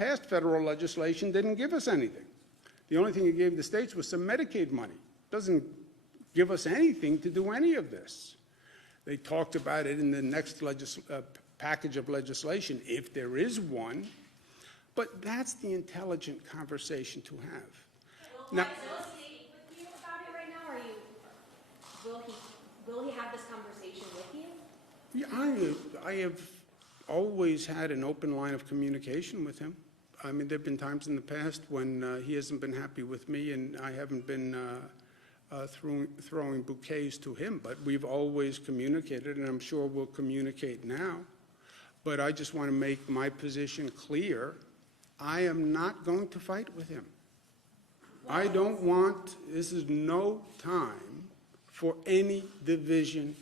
passed federal legislation didn't give us anything. The only thing it gave the states was some Medicaid money. It doesn't give us anything to do any of this. They talked about it in the next package of legislation, if there is one. But that's the intelligent conversation to have. Will he with you about it right now? Will he have this conversation with you? Yeah, I have always had an open line of communication with him. I mean, there have been times in the past when he hasn't been happy with me, and I haven't been throwing bouquets to him. But we've always communicated, and I'm sure we'll communicate now. But I just want to make my position clear. I am not going to fight with him. I don't want, this is no time for any division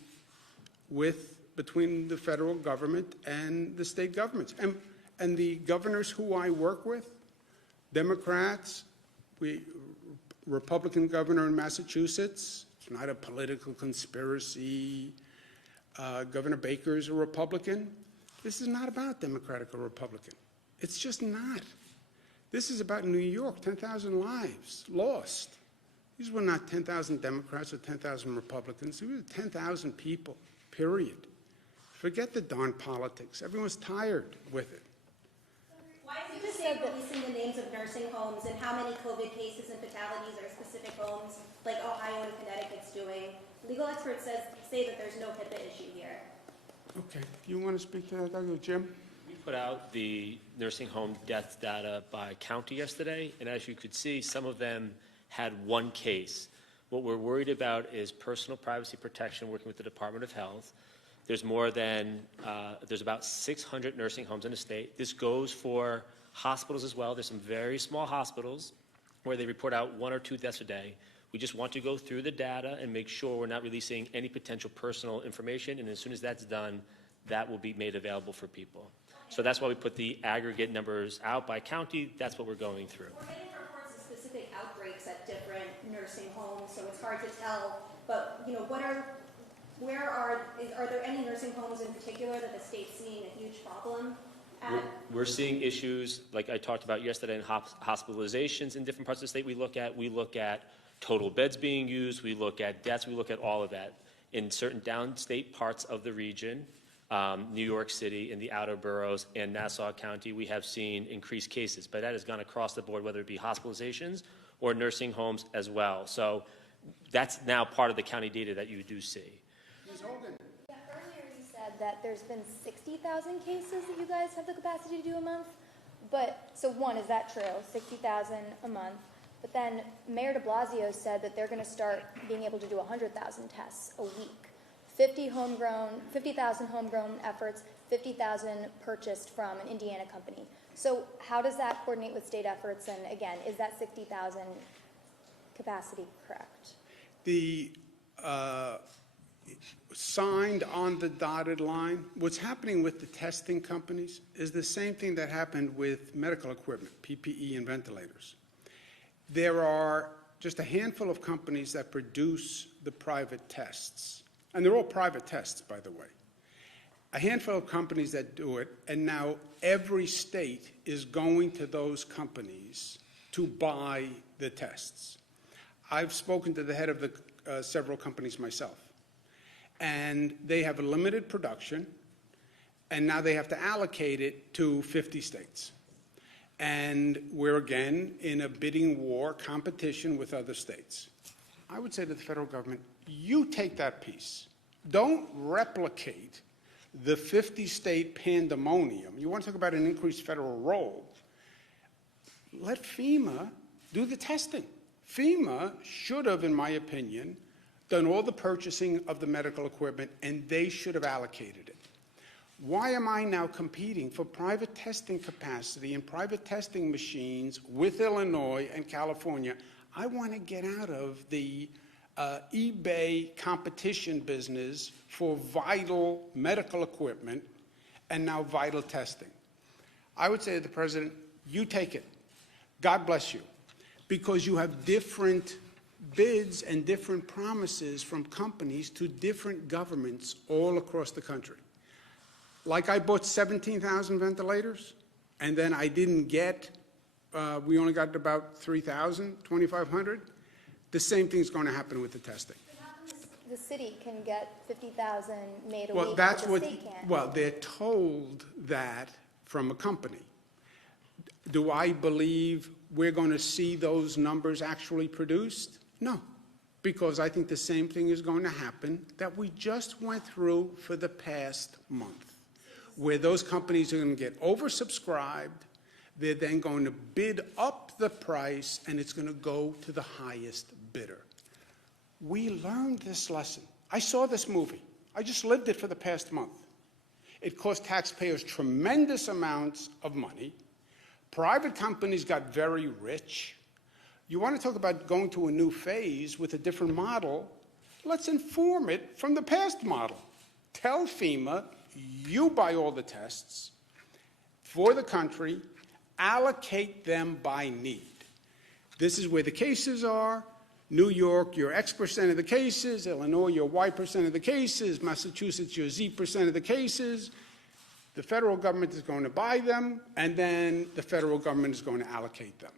between the federal government and the state governments. And the governors who I work with, Democrats, Republican governor in Massachusetts, it's not a political conspiracy. Governor Baker is a Republican. This is not about Democratic or Republican. It's just not. This is about New York, 10,000 lives lost. These were not 10,000 Democrats or 10,000 Republicans. These were 10,000 people, period. Forget the darn politics. Everyone's tired with it. Why is the state releasing the names of nursing homes and how many COVID cases and fatalities are specific homes, like Ohio and Connecticut's doing? Legal experts say that there's no HIPAA issue here. Okay. Do you want to speak to that, Dr. Jim? We put out the nursing home death data by county yesterday, and as you could see, some of them had one case. What we're worried about is personal privacy protection working with the Department of Health. There's there's about 600 nursing homes in the state. This goes for hospitals as well. There's some very small hospitals where they report out 1 or 2 deaths a day. We just want to go through the data and make sure we're not releasing any potential personal information, and as soon as that's done, that will be made available for people. So that's why we put the aggregate numbers out by county. That's what we're going through. We're getting reports of specific outbreaks at different nursing homes, so it's hard to tell. But are there any nursing homes in particular that the state's seeing a huge problem at? We're seeing issues like I talked about yesterday in hospitalizations in different parts of the state. We look at total beds being used. We look at deaths. We look at all of that in certain downstate parts of the region. New York City, in the outer boroughs, and Nassau County, we have seen increased cases, but that has gone across the board, whether it be hospitalizations or nursing homes as well. So that's now part of the county data that you do see. Ms. Hogan. Yeah, earlier you said that there's been 60,000 cases that you guys have the capacity to do a month. But, so one, is that true? 60,000 a month. But then Mayor de Blasio said that they're going to start being able to do 100,000 tests a week. 50,000 homegrown efforts, 50,000 purchased from an Indiana company. So how does that coordinate with state efforts? And again, is that 60,000 capacity correct? The signed on the dotted line, what's happening with the testing companies is the same thing that happened with medical equipment, PPE and ventilators. There are just a handful of companies that produce the private tests. And they're all private tests, by the way. A handful of companies that do it, and now every state is going to those companies to buy the tests. I've spoken to the head of the several companies myself, and they have a limited production, and now they have to allocate it to 50 states. And we're again in a bidding war competition with other states. I would say to the federal government, you take that piece. Don't replicate the 50-state pandemonium. You want to talk about an increased federal role. Let FEMA do the testing. FEMA should have, in my opinion, done all the purchasing of the medical equipment, and they should have allocated it. Why am I now competing for private testing capacity and private testing machines with Illinois and California? I want to get out of the eBay competition business for vital medical equipment and now vital testing. I would say to the President, you take it. God bless you. Because you have different bids and different promises from companies to different governments all across the country. Like I bought 17,000 ventilators, and then I didn't get, we only got about 3,000, 2,500, the same thing's going to happen with the testing. The city can get 50,000 made a Well, week, that's but what, the state can't. well, they're told that from a company. Do I believe we're going to see those numbers actually produced? No, because I think the same thing is going to happen that we just went through for the past month, where those companies are going to get oversubscribed, they're then going to bid up the price, and it's going to go to the highest bidder. We learned this lesson. I saw this movie. I just lived it for the past month. It cost taxpayers tremendous amounts of money. Private companies got very rich. You want to talk about going to a new phase with a different model? Let's inform it from the past model. Tell FEMA, you buy all the tests for the country, allocate them by need. This is where the cases are. New York, you're X% of the cases. Illinois, you're Y% of the cases. Massachusetts, you're Z% of the cases. The federal government is going to buy them, and then the federal government is going to allocate them.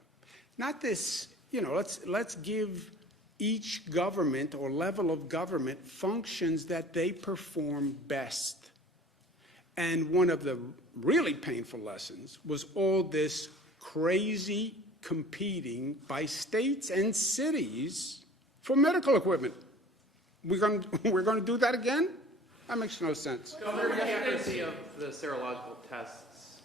Not this, let's give each government or level of government functions that they perform best. And one of the really painful lessons was all this crazy competing by states and cities for medical equipment. We're going to do that again? That makes no sense. Governor, the accuracy of the serological tests,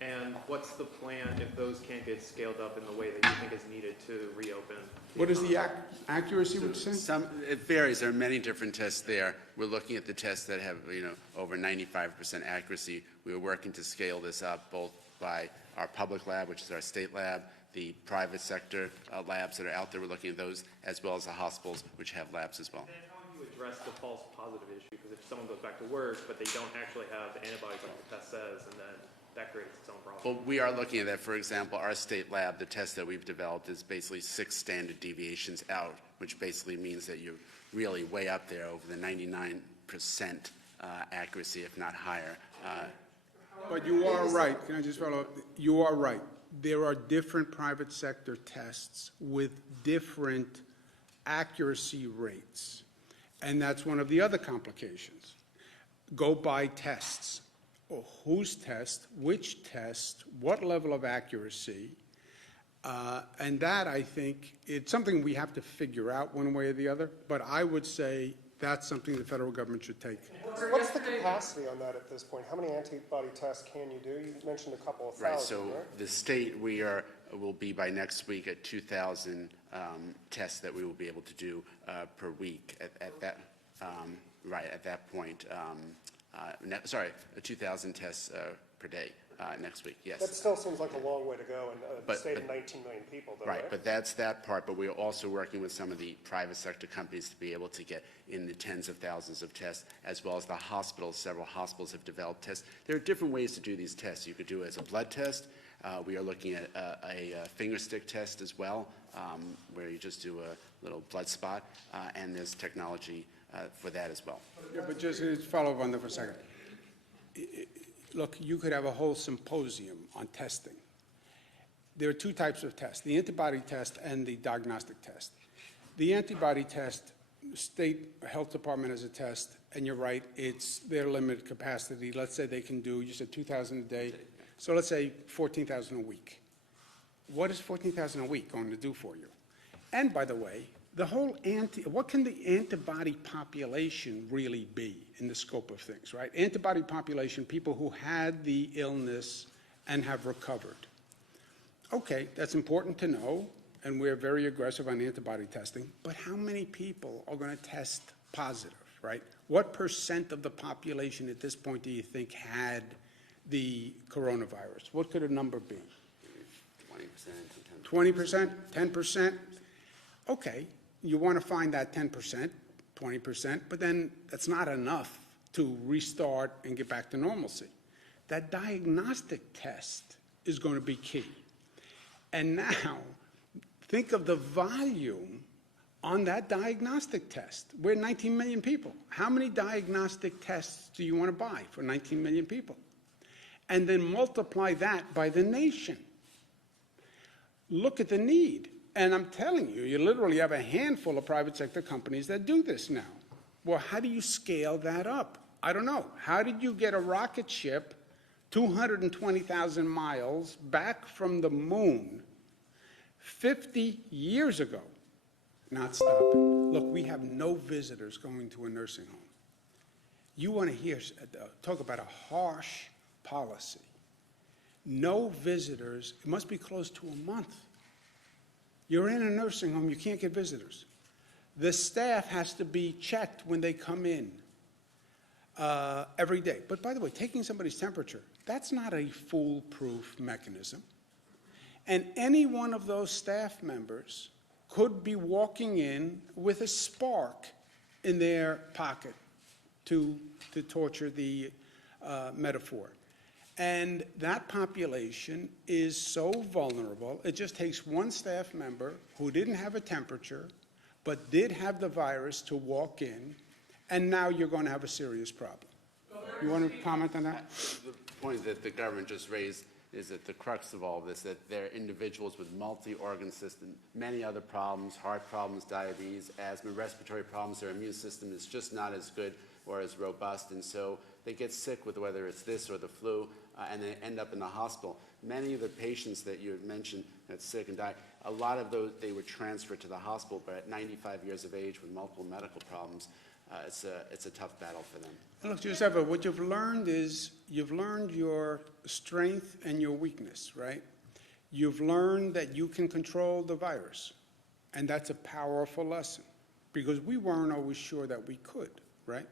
and what's the plan if those can't get scaled up in the way that you think is needed to reopen? What is the accuracy, would you say? It varies. There are many different tests there. We're looking at the tests that have, over 95% accuracy. We are working to scale this up both by our public lab, which is our state lab, the private sector labs that are out there. We're looking at those, as well as the hospitals, which have labs as well. And how would you address the false positive issue? Because if someone goes back to work, but they don't actually have the antibodies like the test says, and then that creates its own problem. Well, we are looking at that. For example, our state lab, the test that we've developed is basically 6 standard deviations out, which basically means that you're really way up there over the 99% accuracy, if not higher. But you are right. Can I just follow up? You are right. There are different private sector tests with different accuracy rates. And that's one of the other complications. Go buy tests. Or whose test, which test, what level of accuracy. And that, I think, it's something we have to figure out one way or the other. But I would say that's something the federal government should take. What's the capacity on that at this point? How many antibody tests can you do? You mentioned a couple of thousand, Right, so the state, will be by next week at 2,000 tests that we will be able to do per week at that point. 2,000 tests per day next week, yes. That still seems like a long way to go in a state of 19 million people, though, Right, but that's that part, but we're also working with some of the private sector companies to be able to get in the tens of thousands of tests, as well as the hospitals. Several hospitals have developed tests. There are different ways to do these tests. You could do it as a blood test. We are looking at a finger stick test as well, where you just do a little blood spot, and there's technology for that as well. Yeah, but just to follow up on that for a second. Look, you could have a whole symposium on testing. There are 2 types of tests, the antibody test and the diagnostic test. The antibody test, state health department has a test, and you're right, it's their limited capacity. Let's say they can do, you said 2,000 a day, so let's say 14,000 a week. What is 14,000 a week going to do for you? And by the way, what can the antibody population really be in the scope of things, right? Antibody population, people who had the illness and have recovered. Okay, that's important to know, and we're very aggressive on antibody testing, but how many people are going to test positive, right? What % of the population at this point do you think had the coronavirus? What could a number be? 20%, 20%, 10%? Okay, you want to find that 10%, 20%, but then that's not enough to restart and get back to normalcy. That diagnostic test is going to be key. And now, think of the volume on that diagnostic test. We're 19 million people. How many diagnostic tests do you want to buy for 19 million people? and then multiply that by the nation. Look at the need. And I'm telling you, you literally have a handful of private sector companies that do this now. Well, how do you scale that up? I don't know. How did you get a rocket ship 220,000 miles back from the moon 50 years ago? Not stopping. Look, we have no visitors going to a nursing home. You want to hear, talk about a harsh policy. No visitors, it must be close to a month. You're in a nursing home, you can't get visitors. The staff has to be checked when they come in every day. But by the way, taking somebody's temperature, that's not a foolproof mechanism. And any one of those staff members could be walking in with a spark in their pocket, to torture the metaphor. And that population is so vulnerable, it just takes one staff member who didn't have a temperature, but did have the virus to walk in, and now you're going to have a serious problem. You want to comment on that? The point that the government just raised is that the crux of all this, that they're individuals with multi-organ system, many other problems, heart problems, diabetes, asthma, respiratory problems. Their immune system is just not as good or as robust, and so they get sick with whether it's this or the flu, and they end up in the hospital. Many of the patients that you had mentioned that sick and die, a lot of those, they were transferred to the hospital, but at 95 years of age with multiple medical problems, it's a tough battle for them. And look, Giuseppe, what you've learned is you've learned your strength and your weakness, right? You've learned that you can control the virus, and that's a powerful lesson, because we weren't always sure that we could, right?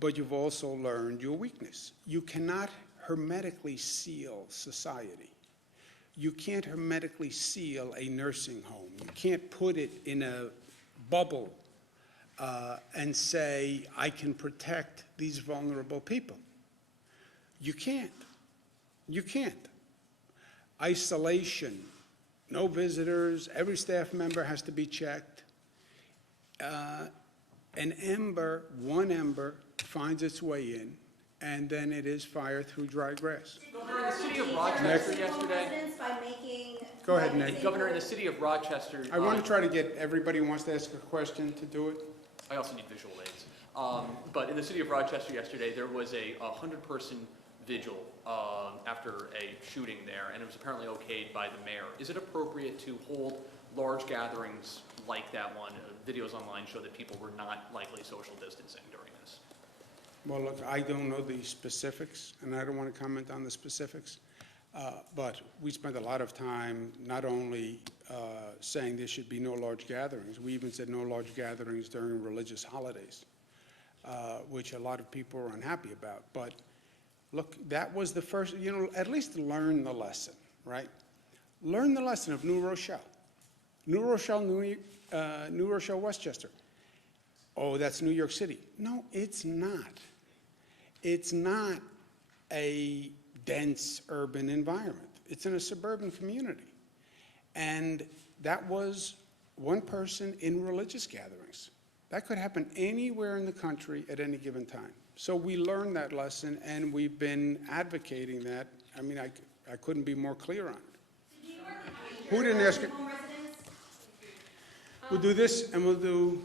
But you've also learned your weakness. You cannot hermetically seal society. You can't hermetically seal a nursing home. You can't put it in a bubble and say, I can protect these vulnerable people. You can't. You can't. Isolation, no visitors, every staff member has to be checked. An ember, one ember, finds its way in, and then it is fire through dry grass. Governor, in the city of Rochester yesterday. By making. Go ahead, Nate. Governor, in the city of Rochester. I want to try to get everybody who wants to ask a question to do it. I also need visual aids. But in the city of Rochester yesterday, there was a 100-person vigil after a shooting there, and it was apparently okayed by the mayor. Is it appropriate to hold large gatherings like that one? Videos online show that people were not likely social distancing during this. Well, look, I don't know the specifics, and I don't want to comment on the specifics, but we spent a lot of time not only saying there should be no large gatherings, we even said no large gatherings during religious holidays, which a lot of people are unhappy about. But look, that was the first, at least learn the lesson, right? Learn the lesson of New Rochelle. New Rochelle, Westchester. Oh, that's New York City. No, it's not. It's not a dense urban environment. It's in a suburban community. And that was one person in religious gatherings. That could happen anywhere in the country at any given time. So we learned that lesson, and we've been advocating that. I mean, I couldn't be more clear on it. Who didn't ask it? We'll do this, and we'll do,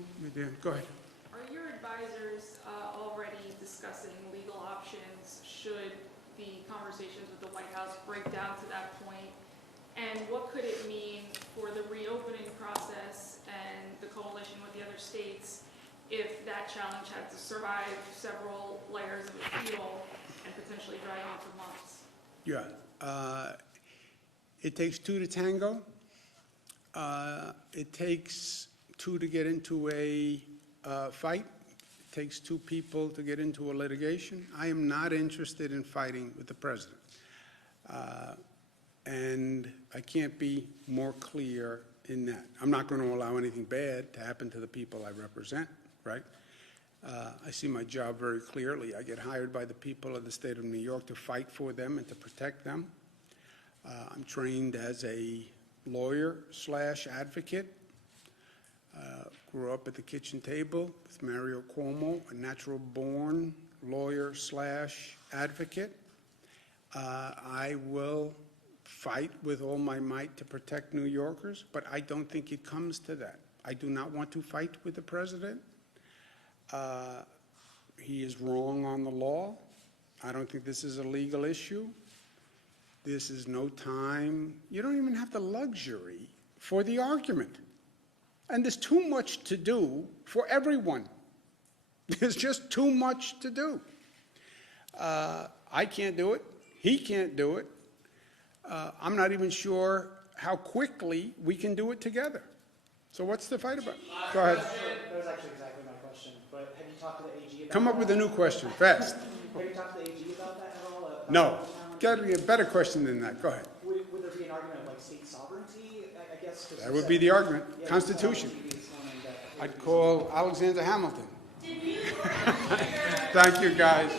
go ahead. Are your advisors already discussing legal options should the conversations with the White House break down to that point? And what could it mean for the reopening process and the coalition with the other states if that challenge had to survive several layers of appeal and potentially drag on for months? Yeah. It takes two to tango. It takes two to get into a fight. It takes two people to get into a litigation. I am not interested in fighting with the president. And I can't be more clear in that. I'm not going to allow anything bad to happen to the people I represent, right? I see my job very clearly. I get hired by the people of the state of New York to fight for them and to protect them. I'm trained as a lawyer/advocate. Grew up at the kitchen table with Mario Cuomo, a natural-born lawyer/advocate. I will fight with all my might to protect New Yorkers, but I don't think it comes to that. I do not want to fight with the president. He is wrong on the law. I don't think this is a legal issue. This is no time. You don't even have the luxury for the argument. And there's too much to do for everyone. There's just too much to do. I can't do it. He can't do it. I'm not even sure how quickly we can do it together. So what's the fight about? Go ahead. That was actually exactly my question, but have you talked to the AG about Come up with a new question, fast. Have you talked to the AG about that at all? No. Got to be a better question than that. Go ahead. Would there be an argument of like state sovereignty, I guess? 'cause That you would said- be the argument. Yeah, Constitution. you said on TV this morning that there I'd would be call Alexander Hamilton. Thank you, guys.